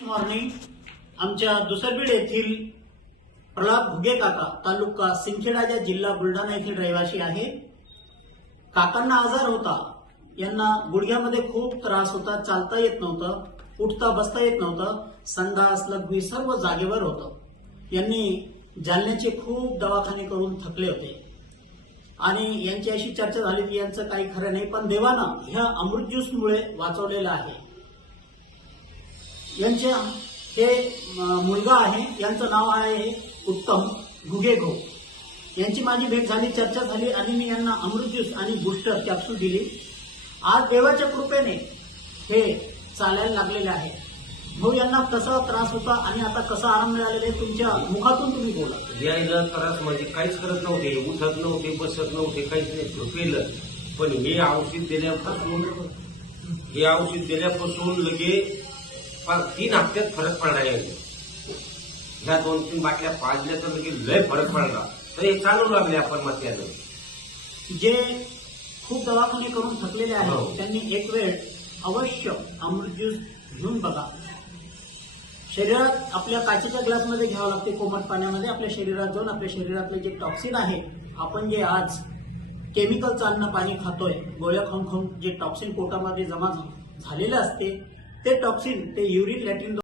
Morning आमच्या दुसरबीड येथील प्रल्हाद घुगे काका तालुका सिंदखेडा जिल्हा बुलढाणा येथील रहिवासी आहे। काकांना आजार होता, यांना गुडघ्यामध्ये खूप त्रास होता, चालता येत नव्हतं, उठता बसता येत नव्हतं, संडास लघवी सर्व जागेवर होतं। यांनी जालन्याचे खूप दवाखाने करून थकले होते आणि यांची अशी चर्चा झाली की यांचं काही खरं नाही, पण देवानं ह्या अमृत ज्यूसमुळे वाचवलेलं आहे। यांच्या हे मुलगा आहे, यांचं नाव आहे उत्तम घुगे घो। यांची माझी भेट झाली, चर्चा झाली आणि मी यांना अमृत ज्यूस आणि बूस्टर कॅप्सूल दिली। आज देवाच्या कृपेने हे चालायला लागलेले आहे। भाऊ, यांना कसा त्रास होता आणि आता कसा आराम मिळालेला आहे, तुमच्या मुखातून तुम्ही बोला। यायला त्रास म्हणजे काहीच करत नव्हते, उठत नव्हते, बसत नव्हते, काहीच नाही, झोपेलं। पण हे औषध दिल्यापासून लगे 3 हप्त्यात फरक पडला आहे। ह्या 2-3 बाटल्या पाजल्या तर लगे लय फरक पडला, तर हे चालू लागले आपण मात्यानं। जे खूप दवाखाने करून थकलेले आहेत त्यांनी एक वेळ अवश्य अमृत ज्यूस घेऊन बघा। शरीरात आपल्या काचेच्या ग्लासमध्ये घ्यावं लागते, कोमट पाण्यामध्ये आपल्या शरीरात जाऊन आपल्या शरीरातले जे टॉक्सिन आहे, आपण जे आज केमिकलचं अन्न पाणी खातोय, गोळ्या खाऊन जे टॉक्सिन पोटामध्ये जमा झालेले असते, ते टॉक्सिन ते युरिक लॅट्रिन